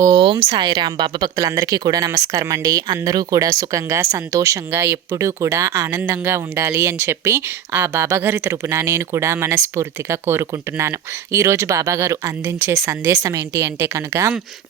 ఓం సాయిరాం. బాబా భక్తులందరికీ కూడా నమస్కారం అండి. అందరూ కూడా సుఖంగా సంతోషంగా ఎప్పుడూ కూడా ఆనందంగా ఉండాలి అని చెప్పి ఆ బాబాగారి తరపున నేను కూడా మనస్ఫూర్తిగా కోరుకుంటున్నాను. ఈరోజు బాబాగారు అందించే సందేశం ఏంటి అంటే కనుక,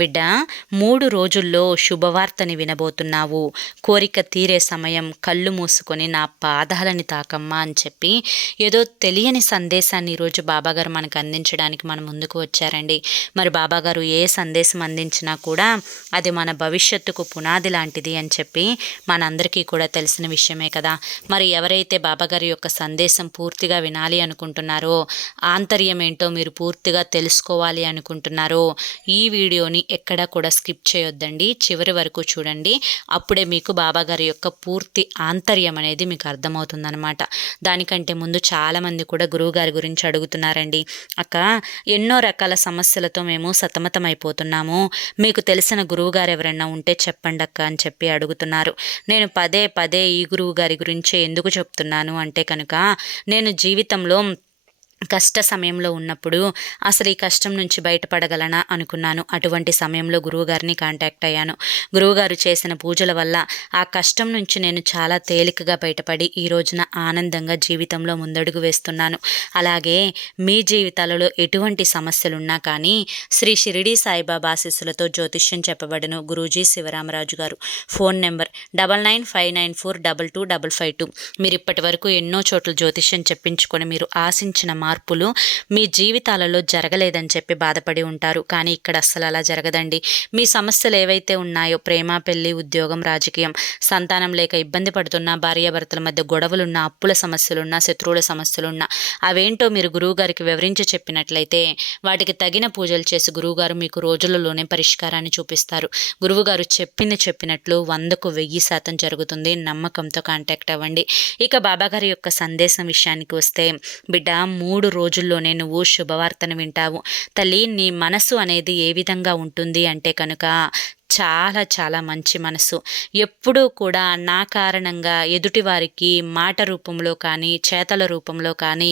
బిడ్డ 3 రోజుల్లో శుభవార్తని వినబోతున్నావు. కోరిక తీరే సమయం, కళ్ళు మూసుకొని నా పాదాలని తాకమ్మా అని చెప్పి ఏదో తెలియని సందేశాన్ని ఈరోజు బాబాగారు మనకు అందించడానికి మన ముందుకు వచ్చారండి. మరి బాబాగారు ఏ సందేశం అందించినా కూడా అది మన భవిష్యత్తుకు పునాది లాంటిది అని చెప్పి మనందరికీ కూడా తెలిసిన విషయమే కదా. మరి ఎవరైతే బాబాగారి యొక్క సందేశం పూర్తిగా వినాలి అనుకుంటున్నారో, ఆంతర్యం ఏంటో మీరు పూర్తిగా తెలుసుకోవాలి అనుకుంటున్నారో, ఈ వీడియోని ఎక్కడా కూడా స్కిప్ చేయొద్దండి, చివరి వరకు చూడండి. అప్పుడే మీకు బాబాగారి యొక్క పూర్తి ఆంతర్యం అనేది మీకు అర్థమవుతుందన్నమాట. దానికంటే ముందు చాలామంది కూడా గురువుగారి గురించి అడుగుతున్నారండి. అక్క, ఎన్నో రకాల సమస్యలతో మేము సతమతమైపోతున్నాము, మీకు తెలిసిన గురువుగారు ఎవరైనా ఉంటే చెప్పండి అక్క అని చెప్పి అడుగుతున్నారు. నేను పదే పదే ఈ గురువు గారి గురించే ఎందుకు చెప్తున్నాను అంటే కనుక, నేను జీవితంలో కష్ట సమయంలో ఉన్నప్పుడు అసలు ఈ కష్టం నుంచి బయటపడగలనా అనుకున్నాను. అటువంటి సమయంలో గురువుగారిని కాంటాక్ట్ అయ్యాను. గురువుగారు చేసిన పూజల వల్ల ఆ కష్టం నుంచి నేను చాలా తేలికగా బయటపడి ఈ రోజున ఆనందంగా జీవితంలో ముందడుగు వేస్తున్నాను. అలాగే మీ జీవితాలలో ఎటువంటి సమస్యలున్నా కానీ శ్రీ షిరిడి సాయిబాబా ఆశీస్సులతో జ్యోతిష్యం చెప్పబడను. గురూజీ శివరామరాజు గారు. Phone number 995994225552. మీరు ఇప్పటి వరకు ఎన్నో చోట్ల జ్యోతిష్యం చెప్పించుకొని మీరు ఆశించిన మార్పులు మీ జీవితాలలో జరగలేదని చెప్పి బాధపడి ఉంటారు. కానీ ఇక్కడ అస్సలు అలా జరగదండి. మీ సమస్యలు ఏవైతే ఉన్నాయో, ప్రేమ, పెళ్లి, ఉద్యోగం, రాజకీయం, సంతానం లేక ఇబ్బంది పడుతున్నా, భార్యాభర్తల మధ్య గొడవలున్నా, అప్పుల సమస్యలున్నా, శత్రువుల సమస్యలున్నా, అవేంటో మీరు గురువుగారికి వివరించి చెప్పినట్లయితే వాటికి తగిన పూజలు చేసి గురువుగారు మీకు రోజులలోనే పరిష్కారాన్ని చూపిస్తారు. గురువుగారు చెప్పినట్లు 100కు 1000% జరుగుతుంది. నమ్మకంతో కాంటాక్ట్ అవ్వండి. ఇక బాబాగారి యొక్క సందేశం విషయానికి వస్తే, బిడ్డ 3 రోజుల్లోనే నువ్వు శుభవార్తను వింటావు. తల్లి, నీ మనసు అనేది ఏ విధంగా ఉంటుంది అంటే కనుక, చాలా చాలా మంచి మనసు. ఎప్పుడూ కూడా నా కారణంగా ఎదుటివారికి మాట రూపంలో కానీ, చేతల రూపంలో కానీ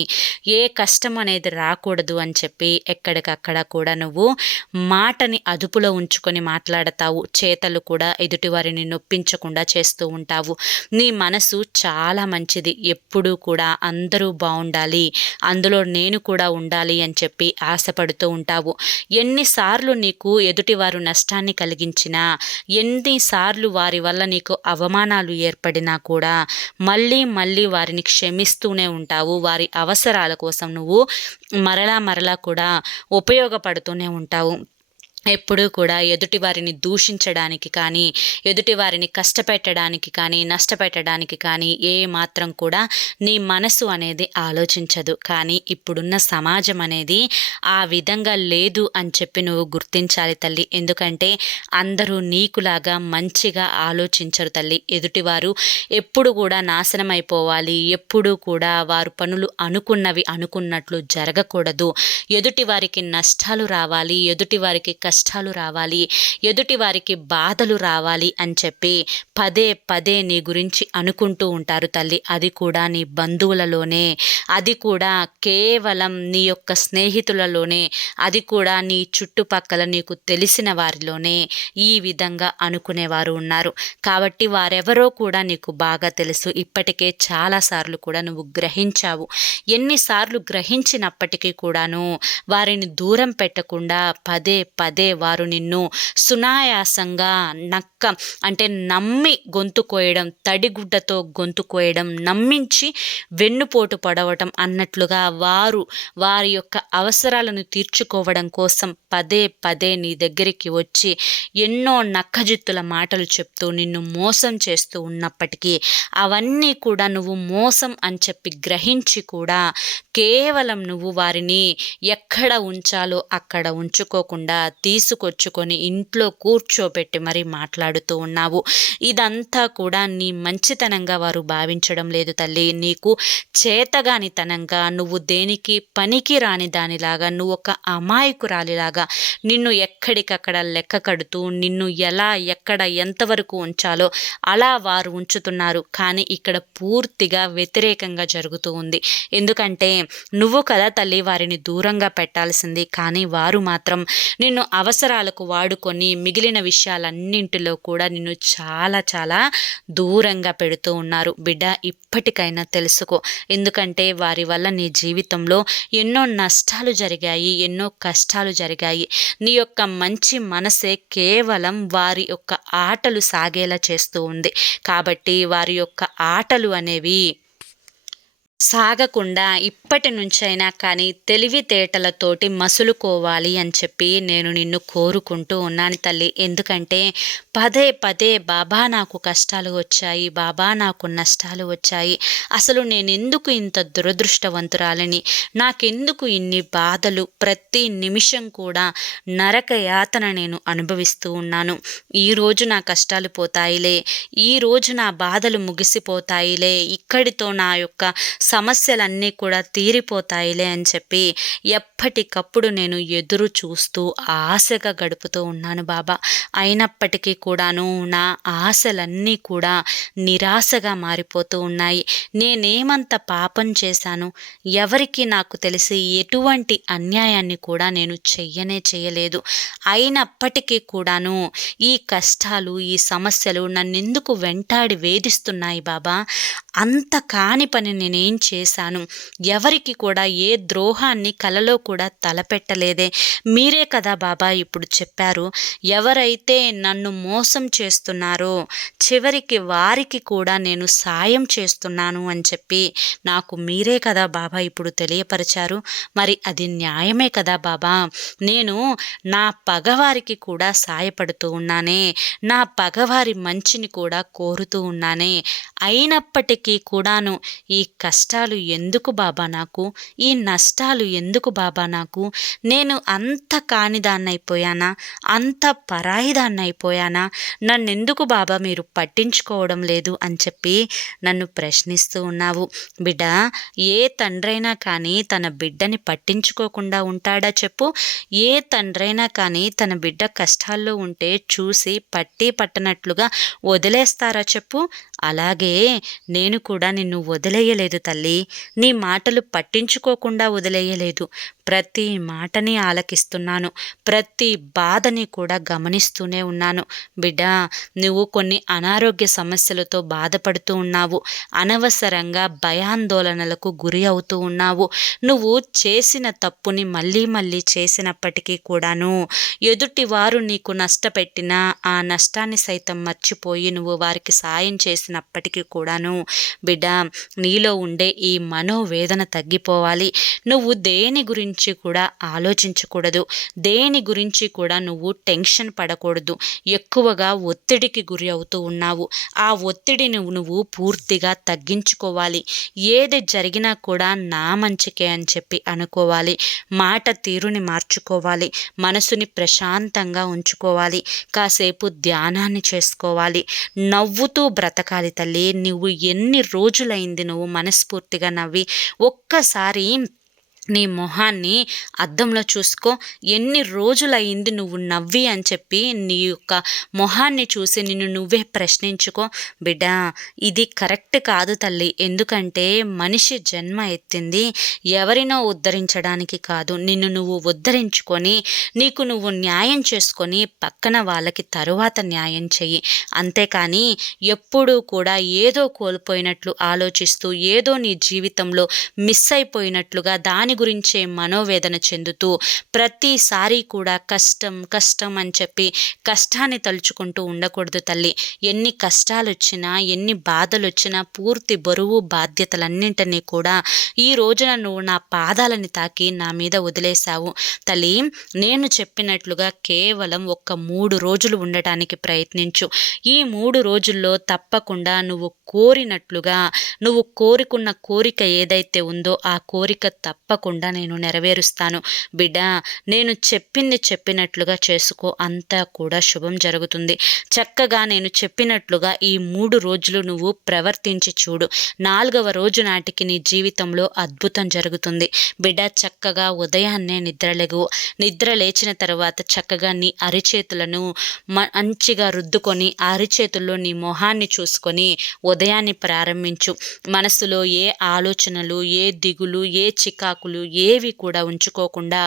ఏ కష్టం అనేది రాకూడదు అని చెప్పి ఎక్కడికక్కడ కూడా నువ్వు మాటని అదుపులో ఉంచుకొని మాట్లాడతావు. చేతలు కూడా ఎదుటివారిని నొప్పించకుండా చేస్తూ ఉంటావు. నీ మనసు చాలా మంచిది. ఎప్పుడూ కూడా అందరూ బాగుండాలి, అందులో నేను కూడా ఉండాలి అని చెప్పి ఆశపడుతూ ఉంటావు. ఎన్నిసార్లు నీకు ఎదుటివారు నష్టాన్ని కలిగించినా, ఎన్నిసార్లు వారి వల్ల నీకు అవమానాలు ఏర్పడినా కూడా మళ్ళీ మళ్ళీ వారిని క్షమిస్తూనే ఉంటావు. వారి అవసరాల కోసం నువ్వు మరలా కూడా ఉపయోగపడుతూనే ఉంటావు. ఎప్పుడూ కూడా ఎదుటి వారిని దూషించడానికి కానీ, ఎదుటి వారిని కష్టపెట్టడానికి కానీ, నష్టపెట్టడానికి కానీ ఏ మాత్రం కూడా నీ మనసు అనేది ఆలోచించదు. కానీ ఇప్పుడున్న సమాజం అనేది ఆ విధంగా లేదు అని చెప్పి నువ్వు గుర్తించాలి తల్లి. ఎందుకంటే అందరూ నీకులాగా మంచిగా ఆలోచించరు తల్లి. ఎదుటివారు ఎప్పుడు కూడా నాశనం అయిపోవాలి, ఎప్పుడూ కూడా వారు పనులు అనుకున్నవి అనుకున్నట్లు జరగకూడదు, ఎదుటి వారికి నష్టాలు రావాలి, ఎదుటి వారికి కష్టాలు రావాలి, ఎదుటి వారికి బాధలు రావాలి అని చెప్పి పదే పదే నీ గురించి అనుకుంటూ ఉంటారు తల్లి. అది కూడా నీ బంధువులలోనే, అది కూడా కేవలం నీ యొక్క స్నేహితులలోనే, అది కూడా నీ చుట్టుపక్కల నీకు తెలిసిన వారిలోనే ఈ విధంగా అనుకునేవారు ఉన్నారు. కాబట్టి వారెవరో కూడా నీకు బాగా తెలుసు. ఇప్పటికే చాలాసార్లు కూడా నువ్వు గ్రహించావు. ఎన్నిసార్లు గ్రహించినప్పటికీ కూడాను వారిని దూరం పెట్టకుండా పదే పదే వారు నిన్ను సునాయాసంగా నమ్మి గొంతు కోయడం, తడిగుడ్డతో గొంతు కోయడం, నమ్మించి వెన్నుపోటు పడవటం అన్నట్లుగా వారి యొక్క అవసరాలను తీర్చుకోవడం కోసం పదే పదే నీ దగ్గరికి వచ్చి ఎన్నో నక్కజిత్తుల మాటలు చెప్తూ నిన్ను మోసం చేస్తూ ఉన్నప్పటికీ అవన్నీ కూడా నువ్వు మోసం అని చెప్పి గ్రహించి కూడా కేవలం నువ్వు వారిని ఎక్కడ ఉంచాలో అక్కడ ఉంచుకోకుండా తీసుకొచ్చుకొని ఇంట్లో కూర్చోబెట్టి మరీ మాట్లాడుతూ ఉన్నావు. ఇదంతా కూడా నీ మంచితనంగా వారు భావించడం లేదు తల్లి. నీకు చేతగానితనంగా, నువ్వు దేనికి పనికి రాని దానిలాగా, నువ్వు ఒక అమాయకురాలిలాగా నిన్ను ఎక్కడికక్కడ లెక్క కడుతూ నిన్ను ఎలా ఎక్కడ ఎంతవరకు ఉంచాలో అలా వారు ఉంచుతున్నారు. కానీ ఇక్కడ పూర్తిగా వ్యతిరేకంగా జరుగుతూ ఉంది. ఎందుకంటే నువ్వు కదా తల్లి వారిని దూరంగా పెట్టాల్సింది, కానీ వారు మాత్రం నిన్ను అవసరాలకు వాడుకొని మిగిలిన విషయాలన్నింటిలో కూడా నిన్ను చాలా చాలా దూరంగా పెడుతూ ఉన్నారు. బిడ్డ, ఇప్పటికైనా తెలుసుకో. ఎందుకంటే వారి వల్ల నీ జీవితంలో ఎన్నో నష్టాలు జరిగాయి, ఎన్నో కష్టాలు జరిగాయి. నీ యొక్క మంచి మనసే కేవలం వారి యొక్క ఆటలు సాగేలా చేస్తూ ఉంది. కాబట్టి వారి యొక్క ఆటలు అనేవి సాగకుండా ఇప్పటి నుంచైనా కానీ తెలివితేటలతోటి మసులుకోవాలి అని చెప్పి నేను నిన్ను కోరుకుంటూ ఉన్నాను తల్లి. ఎందుకంటే పదే పదే బాబా నాకు కష్టాలు వచ్చాయి, బాబా నాకు నష్టాలు వచ్చాయి, అసలు నేనెందుకు ఇంత దురదృష్టవంతురాలని, నాకెందుకు ఇన్ని బాధలు, ప్రతి నిమిషం కూడా నరక యాతన నేను అనుభవిస్తూ ఉన్నాను. ఈరోజు నా కష్టాలు పోతాయిలే, ఈరోజు నా బాధలు ముగిసిపోతాయిలే, ఇక్కడితో నా యొక్క సమస్యలన్నీ కూడా తీరిపోతాయిలే అని చెప్పి ఎప్పటికప్పుడు నేను ఎదురు చూస్తూ ఆశగా గడుపుతూ ఉన్నాను బాబా. అయినప్పటికీ కూడాను నా ఆశలన్నీ కూడా నిరాశగా మారిపోతూ ఉన్నాయి. నేనేమంత పాపం చేశాను, ఎవరికి నాకు తెలిసి ఎటువంటి అన్యాయాన్ని కూడా నేను చెయ్యలేదు. అయినప్పటికీ కూడాను ఈ కష్టాలు, ఈ సమస్యలు నన్నెందుకు వెంటాడి వేధిస్తున్నాయి బాబా? అంత కాని పని నేనేం చేశాను? ఎవరికి కూడా ఏ ద్రోహాన్ని కలలో కూడా తలపెట్టలేదే. మీరే కదా బాబా ఇప్పుడు చెప్పారు, ఎవరైతే నన్ను మోసం చేస్తున్నారో చివరికి వారికి కూడా నేను సాయం చేస్తున్నాను అని చెప్పి నాకు మీరే కదా బాబా ఇప్పుడు తెలియపరిచారు. మరి అది న్యాయమే కదా బాబా? నేను నా పగవారికి కూడా సాయపడుతూ ఉన్నానే, నా పగవారి మంచిని కూడా కోరుతూ ఉన్నానే. అయినప్పటికీ కూడాను ఈ కష్టాలు ఎందుకు బాబా నాకు, ఈ నష్టాలు ఎందుకు బాబా నాకు? నేను అంత కానిదాన్నైపోయానా, అంత పరాయిదాన్నైపోయానా? నన్నెందుకు బాబా మీరు పట్టించుకోవడం లేదు అని చెప్పి నన్ను ప్రశ్నిస్తూ ఉన్నావు. బిడ్డ, ఏ తండ్రైనా కానీ తన బిడ్డని పట్టించుకోకుండా ఉంటాడా చెప్పు? ఏ తండ్రైనా కానీ తన బిడ్డ కష్టాల్లో ఉంటే చూసి పట్టనట్లుగా వదిలేస్తారా చెప్పు? అలాగే నేను కూడా నిన్ను వదిలేయలేదు తల్లి. నీ మాటలు పట్టించుకోకుండా వదిలేయలేదు. ప్రతి మాటని ఆలకిస్తున్నాను, ప్రతి బాధని కూడా గమనిస్తూనే ఉన్నాను. బిడ్డ, నువ్వు కొన్ని అనారోగ్య సమస్యలతో బాధపడుతూ ఉన్నావు, అనవసరంగా భయాందోళనలకు గురి అవుతూ ఉన్నావు. నువ్వు చేసిన తప్పుని మళ్ళీ మళ్ళీ చేసినప్పటికీ కూడాను ఎదుటివారు నీకు నష్టపెట్టినా ఆ నష్టాన్ని సైతం మర్చిపోయి నువ్వు వారికి సాయం చేసినప్పటికీ కూడాను బిడ్డ, నీలో ఉండే ఈ మనోవేదన తగ్గిపోవాలి. నువ్వు దేని గురించి కూడా ఆలోచించకూడదు, దేని గురించి కూడా నువ్వు టెన్షన్ పడకూడదు. ఎక్కువగా ఒత్తిడికి గురి అవుతూ ఉన్నావు. ఆ ఒత్తిడిని నువ్వు పూర్తిగా తగ్గించుకోవాలి. ఏది జరిగినా కూడా నా మంచికే అని చెప్పి అనుకోవాలి. మాట తీరుని మార్చుకోవాలి. మనసుని ప్రశాంతంగా ఉంచుకోవాలి. కాసేపు ధ్యానాన్ని చేసుకోవాలి. నవ్వుతూ బ్రతకాలి తల్లి. నువ్వు ఎన్ని రోజులైంది నువ్వు మనస్ఫూర్తిగా నవ్వి? ఒక్కసారి నీ మొహాన్ని అద్దంలో చూసుకో. ఎన్ని రోజులయ్యింది నువ్వు నవ్వి అని చెప్పి నీ యొక్క మొహాన్ని చూసి నిన్ను నువ్వే ప్రశ్నించుకో. బిడ్డ, ఇది కరెక్ట్ కాదు తల్లి. ఎందుకంటే మనిషి జన్మ ఎత్తింది ఎవరినో ఉద్ధరించడానికి కాదు, నిన్ను నువ్వు ఉద్ధరించుకొని నీకు నువ్వు న్యాయం చేసుకొని పక్కన వాళ్ళకి తరువాత న్యాయం చెయ్యి. అంతేకాని ఎప్పుడూ కూడా ఏదో కోల్పోయినట్లు ఆలోచిస్తూ, ఏదో నీ జీవితంలో మిస్ అయిపోయినట్లుగా దాని గురించే మనోవేదన చెందుతూ ప్రతిసారి కూడా కష్టం కష్టం అని చెప్పి కష్టాన్ని తలుచుకుంటూ ఉండకూడదు తల్లి. ఎన్ని కష్టాలు వచ్చినా, ఎన్ని బాధలు వచ్చినా పూర్తి బరువు బాధ్యతలన్నింటినీ కూడా ఈ రోజున నువ్వు నా పాదాలని తాకి నా మీద వదిలేశావు తల్లి. నేను చెప్పినట్లుగా కేవలం ఒక్క 3 రోజులు ఉండటానికి ప్రయత్నించు. ఈ 3 రోజుల్లో తప్పకుండా నువ్వు కోరినట్లుగా, నువ్వు కోరుకున్న కోరిక ఏదైతే ఉందో ఆ కోరిక తప్పకుండా నేను నెరవేరుస్తాను. బిడ్డ, నేను చెప్పినట్లుగా చేసుకో, అంతా కూడా శుభం జరుగుతుంది. చక్కగా నేను చెప్పినట్లుగా ఈ 3 రోజులు నువ్వు ప్రవర్తించి చూడు. 4వ రోజు నాటికి నీ జీవితంలో అద్భుతం జరుగుతుంది. బిడ్డ, చక్కగా ఉదయాన్నే నిద్రలేగు. నిద్ర లేచిన తర్వాత చక్కగా నీ అరిచేతులను మంచిగా రుద్దుకొని ఆ అరిచేతుల్లో నీ మొహాన్ని చూసుకొని ఉదయాన్ని ప్రారంభించు. మనసులో ఏ ఆలోచనలు, ఏ దిగులు, ఏ చికాకులు, బాధలు ఏవి కూడా ఉంచుకోకుండా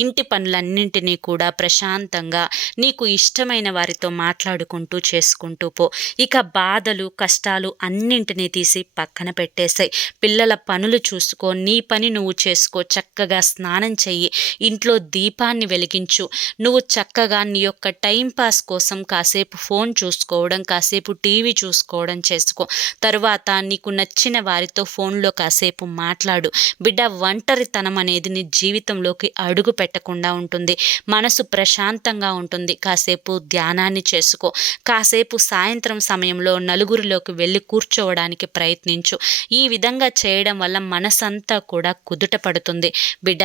ఇంటి పనులన్నింటినీ కూడా ప్రశాంతంగా నీకు ఇష్టమైన వారితో మాట్లాడుకుంటూ చేసుకుంటూ పో. ఇక బాధలు కష్టాలు అన్నింటినీ తీసి పక్కన పెట్టేసాయి. పిల్లల పనులు చూసుకో, నీ పని నువ్వు చేసుకో, చక్కగా స్నానం చెయ్యి, ఇంట్లో దీపాన్ని వెలిగించు. నువ్వు చక్కగా నీ యొక్క టైం పాస్ కోసం కాసేపు ఫోన్ చూసుకోవడం, కాసేపు టీవీ చూసుకోవడం చేసుకో. తరువాత నీకు నచ్చిన వారితో ఫోన్లో కాసేపు మాట్లాడు. బిడ్డ, ఒంటరితనం అనేది నీ జీవితంలోకి అడుగు పెట్టకుండా ఉంటుంది. మనసు ప్రశాంతంగా ఉంటుంది. కాసేపు ధ్యానాన్ని చేసుకో. కాసేపు సాయంత్రం సమయంలో నలుగురిలోకి వెళ్ళి కూర్చోవడానికి ప్రయత్నించు. ఈ విధంగా చేయడం వల్ల మనసంతా కూడా కుదుట పడుతుంది. బిడ్డ,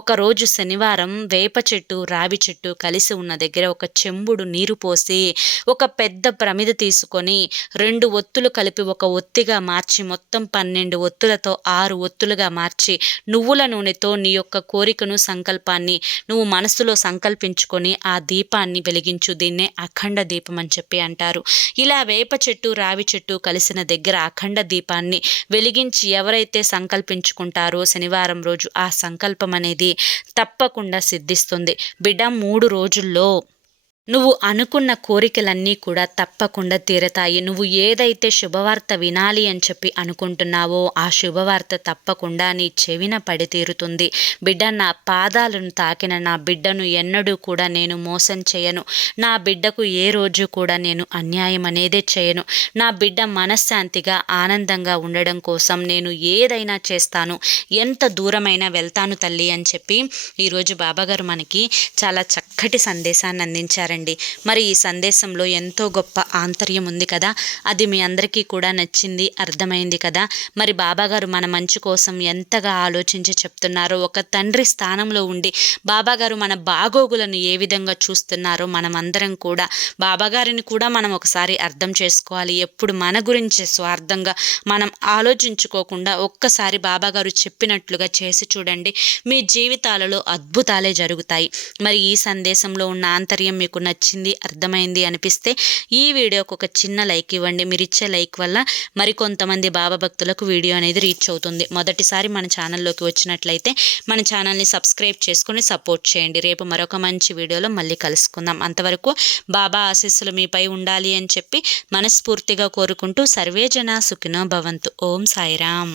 ఒకరోజు శనివారం వేప చెట్టు రావి చెట్టు కలిసి ఉన్న దగ్గర ఒక చెంబుడు నీరు పోసి ఒక పెద్ద ప్రమిద తీసుకొని 2 ఒత్తులు కలిపి ఒక ఒత్తిగా మార్చి మొత్తం 12 ఒత్తులతో 6 ఒత్తులుగా మార్చి నువ్వుల నూనెతో నీ యొక్క కోరికను సంకల్పాన్ని నువ్వు మనసులో సంకల్పించుకొని ఆ దీపాన్ని వెలిగించు. దీన్నే అఖండ దీపం అని చెప్పి అంటారు. ఇలా వేప చెట్టు రావి చెట్టు కలిసిన దగ్గర అఖండ దీపాన్ని వెలిగించి ఎవరైతే సంకల్పించుకుంటారో శనివారం రోజు ఆ సంకల్పం అనేది తప్పకుండా సిద్ధిస్తుంది. బిడ్డ, 3 రోజుల్లో నువ్వు అనుకున్న కోరికలన్నీ కూడా తప్పకుండా తీరతాయి. నువ్వు ఏదైతే శుభవార్త వినాలి అని చెప్పి అనుకుంటున్నావో ఆ శుభవార్త తప్పకుండా నీ చెవిన పడి తీరుతుంది. బిడ్డ, నా పాదాలను తాకిన నా బిడ్డను ఎన్నడూ కూడా నేను మోసం చేయను. నా బిడ్డకు ఏ రోజు కూడా నేను అన్యాయం అనేదే చేయను. నా బిడ్డ మనశ్శాంతిగా ఆనందంగా ఉండడం కోసం నేను ఏదైనా చేస్తాను, ఎంత దూరమైనా వెళ్తాను తల్లి అని చెప్పి ఈరోజు బాబాగారు మనకి చాలా చక్కటి సందేశాన్ని అందించారు. మరి ఈ సందేశంలో ఎంతో గొప్ప ఆంతర్యం ఉంది కదా. అది మీ అందరికీ కూడా నచ్చింది, అర్థమైంది కదా. మరి బాబాగారు మన మంచి కోసం ఎంతగా ఆలోచించి చెప్తున్నారో, ఒక తండ్రి స్థానంలో ఉండి బాబాగారు మన బాగోగులను ఏ విధంగా చూస్తున్నారో మనమందరం కూడా బాబాగారిని కూడా మనం ఒకసారి అర్థం చేసుకోవాలి. ఎప్పుడు మన గురించి స్వార్థంగా మనం ఆలోచించుకోకుండా ఒక్కసారి బాబాగారు చెప్పినట్లుగా చేసి చూడండి. మీ జీవితాలలో అద్భుతాలే జరుగుతాయి. మరి ఈ సందేశంలో ఉన్న ఆంతర్యం మీకు నచ్చింది, అర్థమైంది అనిపిస్తే ఈ వీడియోకి ఒక చిన్న లైక్ ఇవ్వండి. మీరు ఇచ్చే లైక్ వల్ల మరికొంతమంది బాబా భక్తులకు వీడియో అనేది రీచ్ అవుతుంది. మొదటిసారి మన ఛానల్లోకి వచ్చినట్లయితే మన ఛానల్ని సబ్స్క్రైబ్ చేసుకొని సపోర్ట్ చేయండి. రేపు మరొక మంచి వీడియోలో మళ్ళీ కలుసుకుందాం. అంతవరకు బాబా ఆశీస్సులు మీపై ఉండాలి అని చెప్పి మనస్ఫూర్తిగా కోరుకుంటూ సర్వే జన సుఖినో భవంతు. ఓం సాయిరామ్.